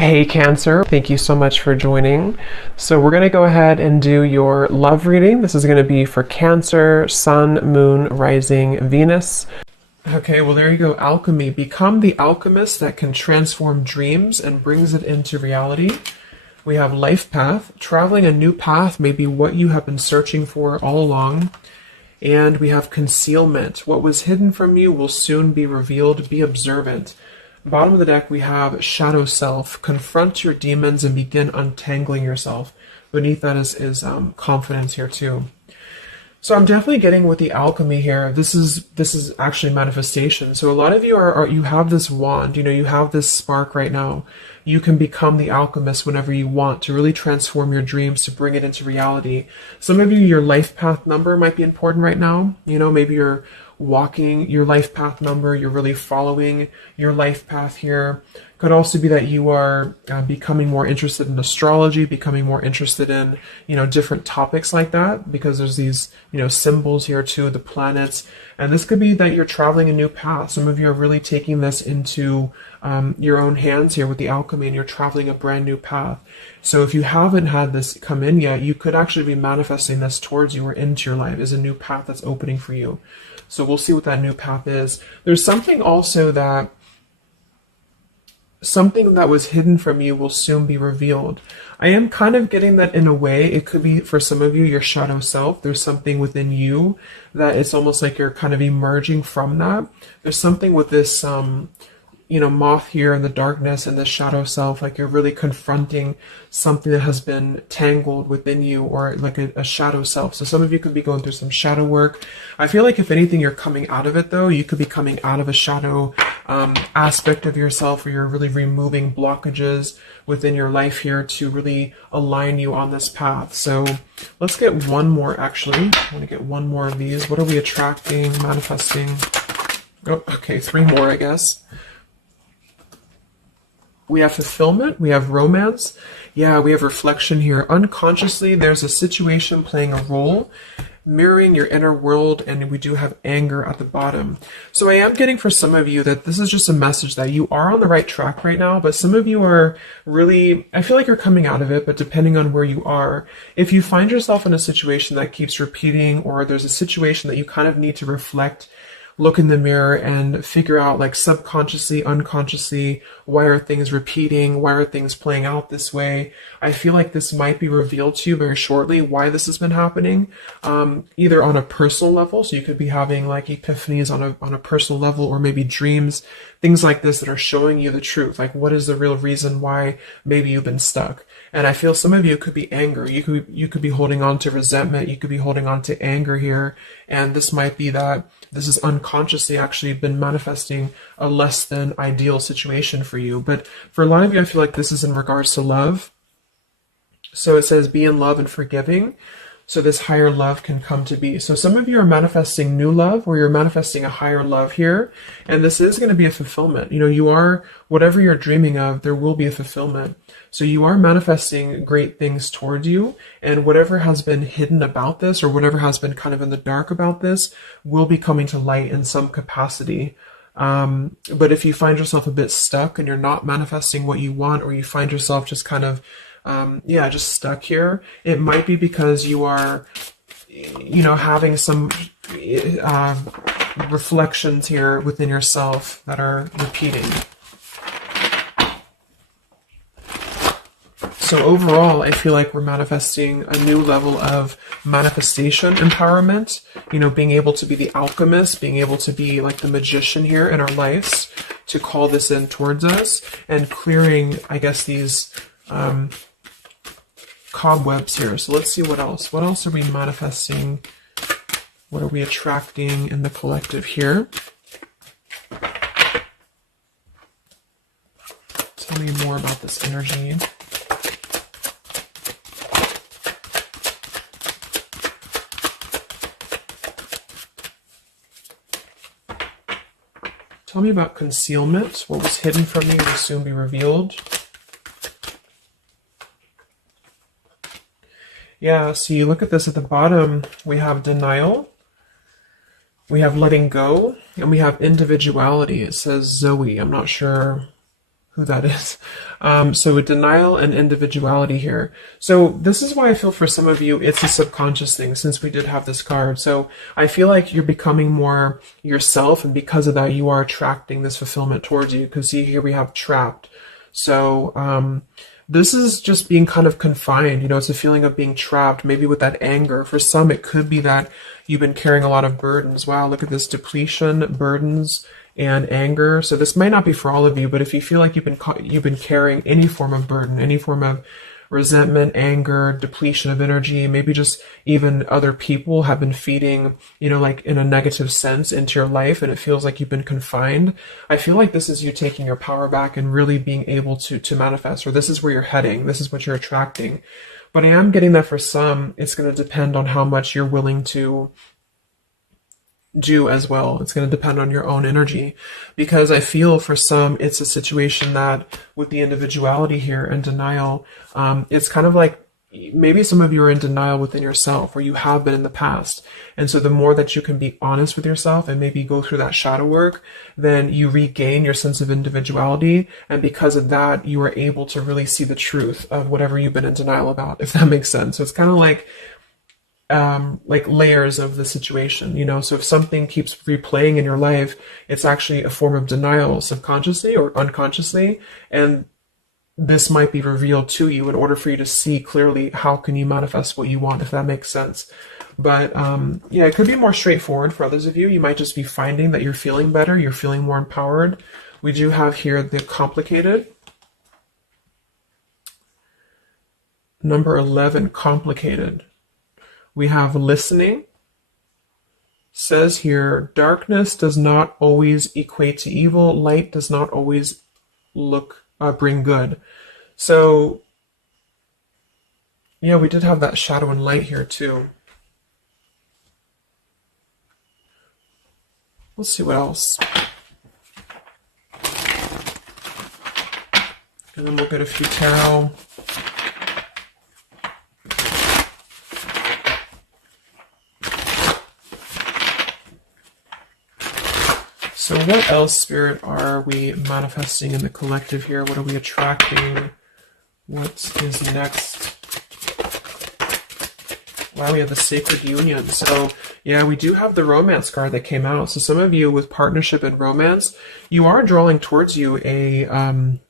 Hey Cancer, thank you so much for joining. So we're going to go ahead and do your love reading. This is going to be for Cancer, Sun, Moon, Rising, Venus. Okay, well there you go, alchemy. Become the alchemist that can transform dreams and brings it into reality. We have life path. Traveling a new path may be what you have been searching for all along. And we have concealment. What was hidden from you will soon be revealed. Be observant. Bottom of the deck, we have shadow self. Confront your demons and begin untangling yourself. Beneath that is confidence here too. So I'm definitely getting with the alchemy here. This is actually manifestation. So a lot of you you have this wand, you have this spark right now. You can become the alchemist whenever you want to really transform your dreams, to bring it into reality. Some of you, your life path number might be important right now. Maybe you're walking your life path number, you're really following your life path here. Could also be that you are becoming more interested in astrology, becoming more interested in, different topics like that, because there's these, symbols here too, the planets. And this could be that you're traveling a new path. Some of you are really taking this into your own hands here with the alchemy, and you're traveling a brand new path. So if you haven't had this come in yet, you could actually be manifesting this towards you or into your life as a new path that's opening for you. So we'll see what that new path is. There's something also that something that was hidden from you will soon be revealed. I am kind of getting that in a way. It could be for some of you, your shadow self. There's something within you that it's almost like you're kind of emerging from that. There's something with this, moth here in the darkness and the shadow self, like you're really confronting something that has been tangled within you, or like a shadow self. So some of you could be going through some shadow work. I feel like if anything, you're coming out of it though. You could be coming out of a shadow aspect of yourself, where you're really removing blockages within your life here to really align you on this path. So let's get one more actually. I want to get one more of these. What are we attracting, manifesting? Oh, okay, 3 more, I guess. We have fulfillment, we have romance, we have reflection here. Unconsciously, there's a situation playing a role, mirroring your inner world, and we do have anger at the bottom. So I am getting for some of you that this is just a message that you are on the right track right now, but some of you are really, I feel like you're coming out of it, but depending on where you are, if you find yourself in a situation that keeps repeating, or there's a situation that you kind of need to reflect, look in the mirror and figure out, like, subconsciously, unconsciously, why are things repeating? Why are things playing out this way? I feel like this might be revealed to you very shortly, why this has been happening, either on a personal level. So you could be having like epiphanies on a personal level, or maybe dreams, things like this that are showing you the truth. Like, what is the real reason why maybe you've been stuck? And I feel some of you could be anger. You could be holding on to resentment. You could be holding on to anger here. And this might be that this is unconsciously actually been manifesting a less than ideal situation for you. But for a lot of you, I feel like this is in regards to love. So it says, be in love and forgiving, so this higher love can come to be. So some of you are manifesting new love, or you're manifesting a higher love here. And this is going to be a fulfillment. You are, whatever you're dreaming of, there will be a fulfillment. So you are manifesting great things towards you, and whatever has been hidden about this, or whatever has been kind of in the dark about this, will be coming to light in some capacity. But if you find yourself a bit stuck and you're not manifesting what you want, or you find yourself just kind of, just stuck here, it might be because you are, having some reflections here within yourself that are repeating. So overall, I feel like we're manifesting a new level of manifestation empowerment, being able to be the alchemist, being able to be like the magician here in our lives, to call this in towards us, and clearing, I guess, these cobwebs here. So let's see what else. What else are we manifesting? What are we attracting in the collective here? Tell me more about this energy. Tell me about concealment. What was hidden from you will soon be revealed. Yeah, so you look at this at the bottom, we have denial, we have letting go, and we have individuality. It says Zoe. I'm not sure who that is. So denial and individuality here. So this is why I feel for some of you, it's a subconscious thing since we did have this card. So I feel like you're becoming more yourself, and because of that, you are attracting this fulfillment towards you. Because see, here we have trapped. So this is just being kind of confined. You know, it's a feeling of being trapped, maybe with that anger. For some, it could be that you've been carrying a lot of burdens. Wow, look at this depletion, burdens, and anger. So this might not be for all of you, but if you feel like you've been carrying any form of burden, any form of resentment, anger, depletion of energy, maybe just even other people have been feeding, you know, like in a negative sense into your life, and it feels like you've been confined. I feel like this is you taking your power back and really being able to manifest, or this is where you're heading. This is what you're attracting. But I am getting that for some, it's going to depend on how much you're willing to do as well. It's going to depend on your own energy, because I feel for some it's a situation that with the individuality here and denial, it's kind of like maybe some of you are in denial within yourself, or you have been in the past. And so the more that you can be honest with yourself and maybe go through that shadow work, then you regain your sense of individuality. And because of that, you are able to really see the truth of whatever you've been in denial about, if that makes sense. So it's kind of like layers of the situation, you know. So if something keeps replaying in your life, it's actually a form of denial subconsciously or unconsciously, and this might be revealed to you in order for you to see clearly how can you manifest what you want, if that makes sense. But yeah, it could be more straightforward for others of you. You might just be finding that you're feeling better, you're feeling more empowered. We do have here the complicated. Number 11, complicated. We have listening. Says here, darkness does not always equate to evil. Light does not always bring good. So, yeah, we did have that shadow and light here too. Let's see what else. And then we'll get a few tarot. So what else, Spirit, are we manifesting in the collective here? What are we attracting? What is next? Wow, we have the Sacred Union. So yeah, we do have the romance card that came out. So some of you with partnership and romance, you are drawing towards you a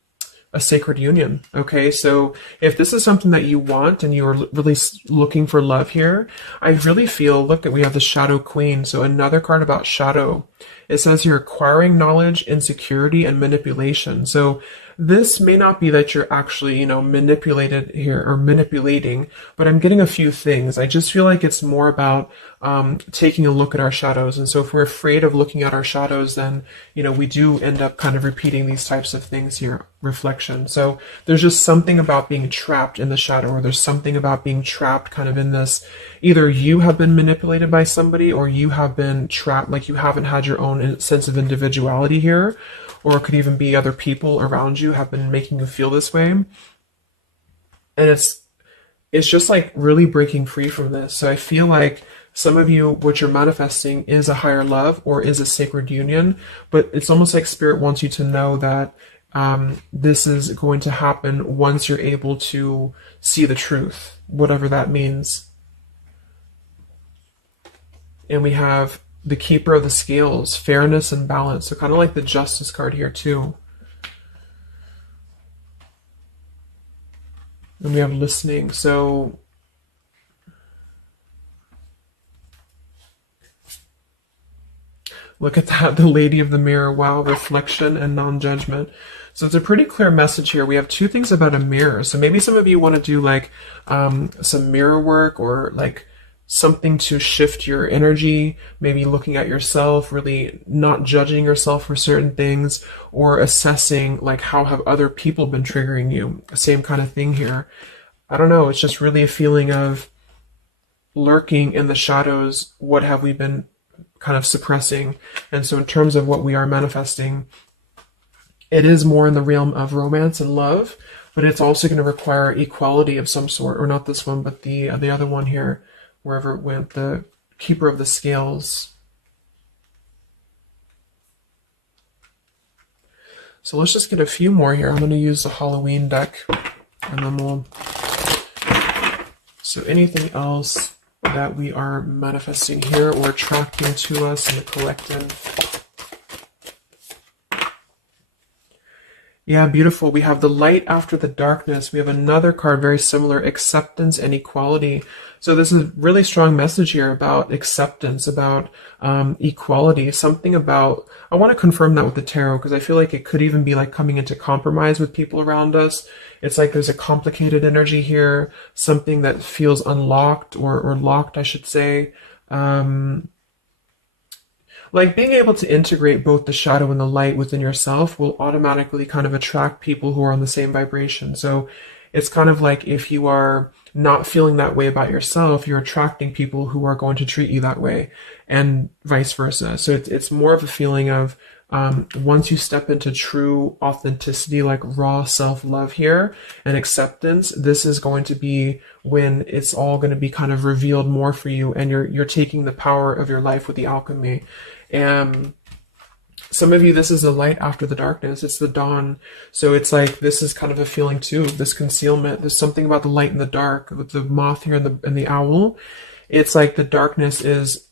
sacred union. Okay, so if this is something that you want and you're really looking for love here, I really feel, look, that we have the Shadow Queen. So another card about shadow. It says you're acquiring knowledge, insecurity, and manipulation. So this may not be that you're actually, you know, manipulated here or manipulating, but I'm getting a few things. I just feel like it's more about taking a look at our shadows. And so if we're afraid of looking at our shadows, then, you know, we do end up kind of repeating these types of things here, reflection. So there's just something about being trapped in the shadow, or there's something about being trapped kind of in this, either you have been manipulated by somebody, or you have been trapped, like you haven't had your own sense of individuality here, or it could even be other people around you have been making you feel this way. And it's just like really breaking free from this. So I feel like some of you, what you're manifesting is a higher love or is a sacred union, but it's almost like Spirit wants you to know that this is going to happen once you're able to see the truth, whatever that means. And we have the Keeper of the Scales, fairness and balance. So kind of like the Justice card here too. And we have listening. So look at that, the Lady of the Mirror. Wow, reflection and non-judgment. So it's a pretty clear message here. We have two things about a mirror. So maybe some of you want to do like some mirror work, or like something to shift your energy, maybe looking at yourself, really not judging yourself for certain things, or assessing like how have other people been triggering you. Same kind of thing here. I don't know, it's just really a feeling of lurking in the shadows. What have we been kind of suppressing? And so in terms of what we are manifesting, it is more in the realm of romance and love, but it's also going to require equality of some sort, or not this one, but the other one here, wherever it went, the Keeper of the Scales. So let's just get a few more here. I'm going to use the Halloween deck, and then we'll... So anything else that we are manifesting here or attracting to us in the collective? Yeah, beautiful. We have the light after the darkness. We have another card very similar, acceptance and equality. So this is a really strong message here about acceptance, about equality, something about, I want to confirm that with the tarot because I feel like it could even be like coming into compromise with people around us. It's like there's a complicated energy here, something that feels unlocked or locked, I should say. Like being able to integrate both the shadow and the light within yourself will automatically kind of attract people who are on the same vibration. So it's kind of like if you are not feeling that way about yourself, you're attracting people who are going to treat you that way, and vice versa. So it's more of a feeling of once you step into true authenticity, like raw self-love here and acceptance, this is going to be when it's all going to be kind of revealed more for you, and you're taking the power of your life with the alchemy. And some of you, this is the light after the darkness. It's the dawn. So it's like, this is kind of a feeling too, this concealment. There's something about the light and the dark, with the moth here and the owl. It's like the darkness is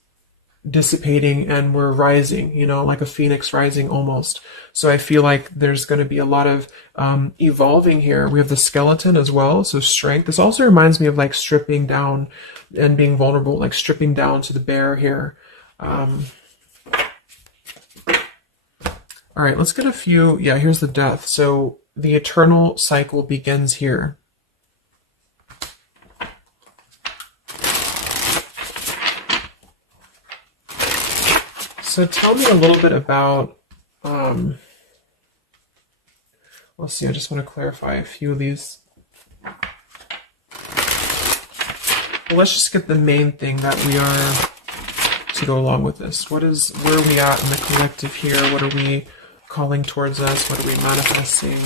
dissipating and we're rising, you know, like a phoenix rising almost. So I feel like there's going to be a lot of evolving here. We have the skeleton as well. So strength. This also reminds me of like stripping down and being vulnerable, like stripping down to the bare here. All right, let's get a few. Yeah, here's the death. So the eternal cycle begins here. So tell me a little bit about, let's see, I just want to clarify a few of these. Well, let's just get the main thing that we are to go along with this. Where are we at in the collective here? What are we calling towards us? What are we manifesting?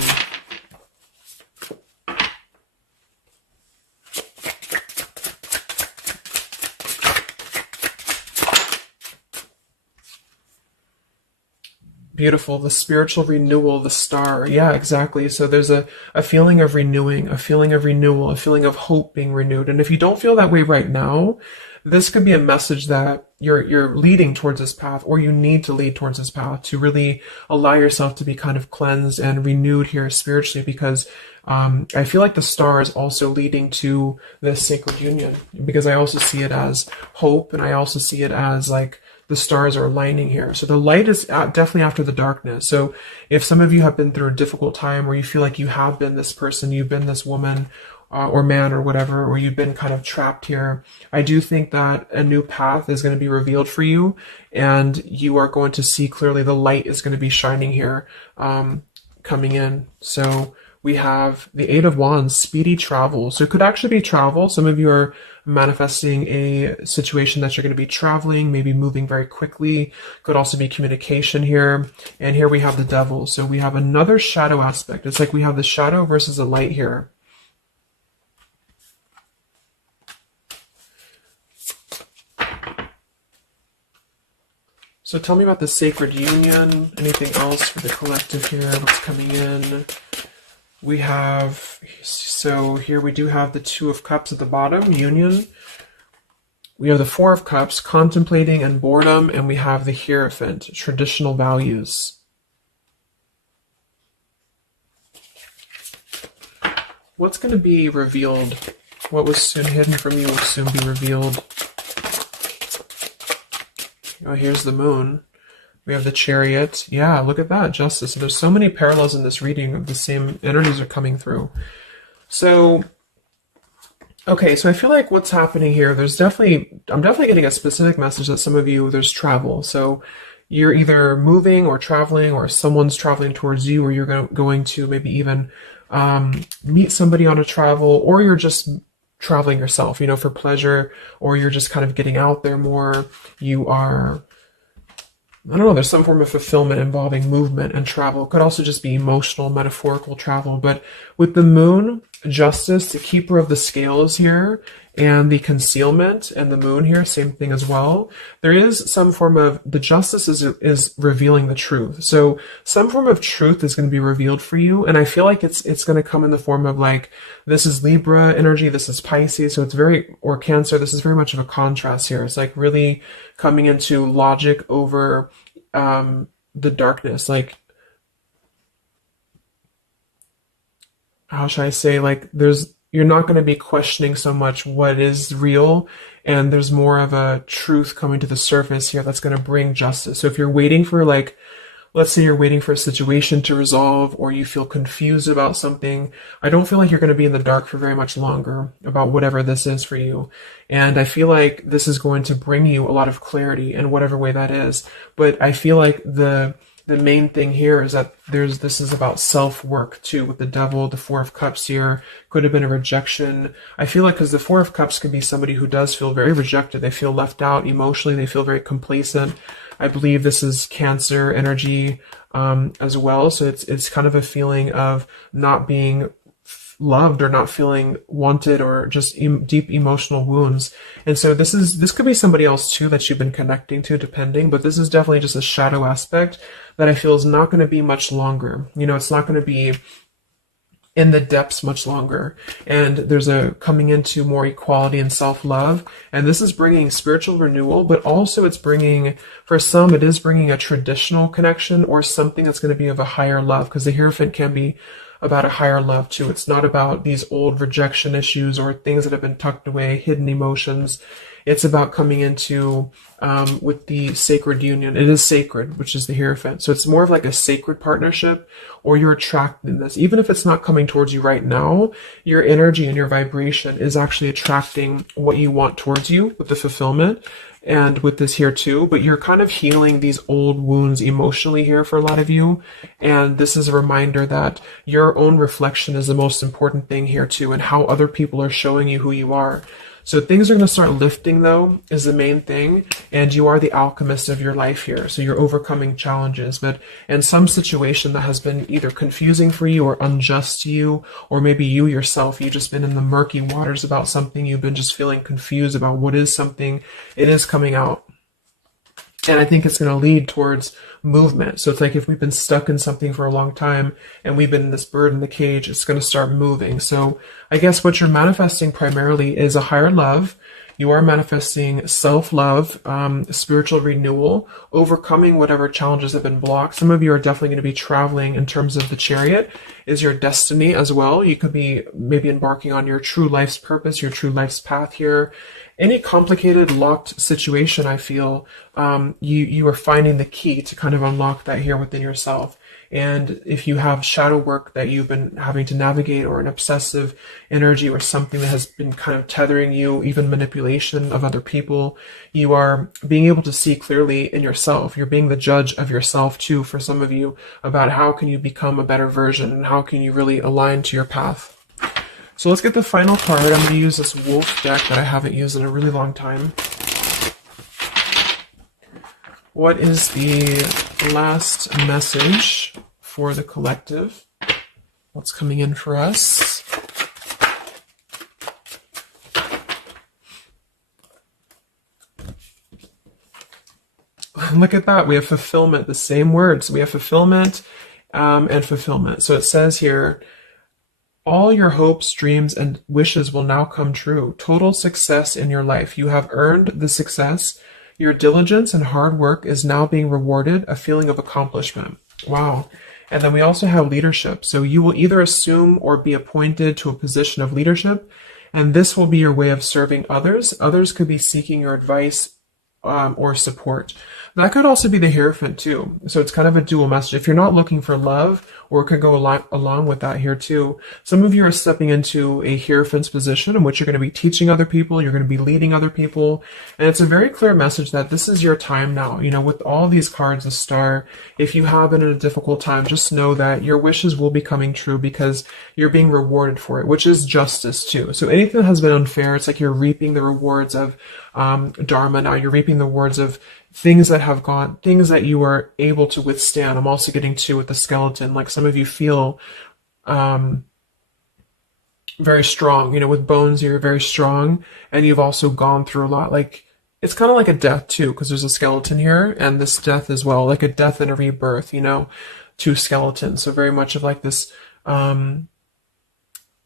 Beautiful. The spiritual renewal, the star. Yeah, exactly. So there's a feeling of renewing, a feeling of renewal, a feeling of hope being renewed. And if you don't feel that way right now, this could be a message that you're leading towards this path, or you need to lead towards this path to really allow yourself to be kind of cleansed and renewed here spiritually, because I feel like the star is also leading to this sacred union, because I also see it as hope, and I also see it as like the stars are aligning here. So the light is definitely after the darkness. So if some of you have been through a difficult time where you feel like you have been this person, you've been this woman, or man or whatever, or you've been kind of trapped here, I do think that a new path is going to be revealed for you, and you are going to see clearly the light is going to be shining here, coming in. So we have the Eight of Wands, speedy travel. So it could actually be travel. Some of you are manifesting a situation that you're going to be traveling, maybe moving very quickly. Could also be communication here. And here we have the Devil. So we have another shadow aspect. It's like we have the shadow versus the light here. So tell me about the sacred union. Anything else for the collective here? What's coming in? We have, so here we do have the Two of Cups at the bottom, union. We have the Four of Cups, contemplating and boredom, and we have the Hierophant, traditional values. What's going to be revealed? What was soon hidden from you will soon be revealed. Oh, here's the Moon. We have the Chariot. Yeah, look at that, Justice. So there's so many parallels in this reading of the same energies are coming through. So, okay, so I feel like what's happening here, I'm definitely getting a specific message that some of you, there's travel. So you're either moving or traveling, or someone's traveling towards you, or you're going to maybe even meet somebody on a travel, or you're just traveling yourself, you know, for pleasure, or you're just kind of getting out there more. You are, I don't know, there's some form of fulfillment involving movement and travel. It could also just be emotional, metaphorical travel. But with the Moon, Justice, the keeper of the scales here, and the concealment and the moon here, same thing as well. There is some form of, the justice is revealing the truth. So some form of truth is going to be revealed for you. And I feel like it's going to come in the form of like, this is Libra energy, this is Pisces. So it's very, or Cancer, this is very much of a contrast here. It's like really coming into logic over the darkness. Like, how should I say, like you're not going to be questioning so much what is real, and there's more of a truth coming to the surface here that's going to bring justice. So if you're waiting for, like, let's say you're waiting for a situation to resolve, or you feel confused about something, I don't feel like you're going to be in the dark for very much longer about whatever this is for you. And I feel like this is going to bring you a lot of clarity in whatever way that is. But I feel like the main thing here is that this is about self-work too, with the Devil, the Four of Cups here. Could have been a rejection. I feel like, because the Four of Cups could be somebody who does feel very rejected. They feel left out emotionally. They feel very complacent. I believe this is Cancer energy as well. So it's kind of a feeling of not being loved, or not feeling wanted, or just deep emotional wounds. And so this could be somebody else too that you've been connecting to, depending, but this is definitely just a shadow aspect that I feel is not going to be much longer. You know, it's not going to be in the depths much longer. And there's a coming into more equality and self-love. And this is bringing spiritual renewal, but also it's bringing, for some, it is bringing a traditional connection, or something that's going to be of a higher love, because the Hierophant can be about a higher love too. It's not about these old rejection issues or things that have been tucked away, hidden emotions. It's about coming into with the sacred union. It is sacred, which is the Hierophant. So it's more of like a sacred partnership, or you're attracting this. Even if it's not coming towards you right now, your energy and your vibration is actually attracting what you want towards you with the fulfillment. And with this here too, but you're kind of healing these old wounds emotionally here for a lot of you. And this is a reminder that your own reflection is the most important thing here too, and how other people are showing you who you are. So things are going to start lifting, though, is the main thing. And you are the alchemist of your life here. So you're overcoming challenges. But in some situation that has been either confusing for you or unjust to you, or maybe you yourself, you've just been in the murky waters about something. You've been just feeling confused about what is something. It is coming out. And I think it's going to lead towards movement. So it's like, if we've been stuck in something for a long time and we've been in this bird in the cage, it's going to start moving. So I guess what you're manifesting primarily is a higher love. You are manifesting self-love, spiritual renewal, overcoming whatever challenges have been blocked. Some of you are definitely going to be traveling in terms of the Chariot is your destiny as well. You could be maybe embarking on your true life's purpose, your true life's path here. Any complicated, locked situation, I feel, you are finding the key to kind of unlock that here within yourself. And if you have shadow work that you've been having to navigate, or an obsessive energy, or something that has been kind of tethering you, even manipulation of other people, you are being able to see clearly in yourself. You're being the judge of yourself too, for some of you, about how can you become a better version, and how can you really align to your path. So let's get the final card. I'm going to use this wolf deck that I haven't used in a really long time. What is the last message for the collective? What's coming in for us? Look at that. We have fulfillment, the same words. We have fulfillment and fulfillment. So it says here, all your hopes, dreams, and wishes will now come true. Total success in your life. You have earned the success. Your diligence and hard work is now being rewarded, a feeling of accomplishment. Wow. And then we also have leadership. So you will either assume or be appointed to a position of leadership, and this will be your way of serving others. Others could be seeking your advice or support. That could also be the Hierophant too. So it's kind of a dual message. If you're not looking for love, or it could go along with that here too. Some of you are stepping into a Hierophant's position in which you're going to be teaching other people, you're going to be leading other people. And it's a very clear message that this is your time now. You know, with all these cards, the Star, if you have been in a difficult time, just know that your wishes will be coming true because you're being rewarded for it, which is justice too. So anything that has been unfair, it's like you're reaping the rewards of Dharma now. You're reaping the rewards of things that have gone, things that you are able to withstand. I'm also getting to with the skeleton, like some of you feel very strong. You know, with bones, you're very strong, and you've also gone through a lot. Like, it's kind of like a death too, because there's a skeleton here, and this death as well, like a death and a rebirth. You know, two skeletons. So very much of like this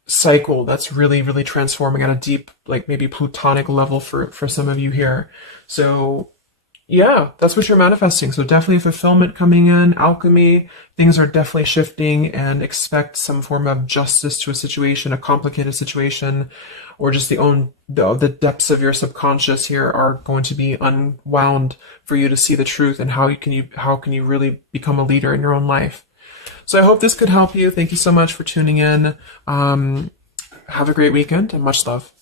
cycle that's really, really transforming at a deep, like maybe plutonic level for some of you here. So yeah, that's what you're manifesting. So definitely fulfillment coming in, alchemy, things are definitely shifting, and expect some form of justice to a situation, a complicated situation, or just the depths of your subconscious here are going to be unwound for you to see the truth, and how can you really become a leader in your own life. So I hope this could help you. Thank you so much for tuning in. Have a great weekend and much love.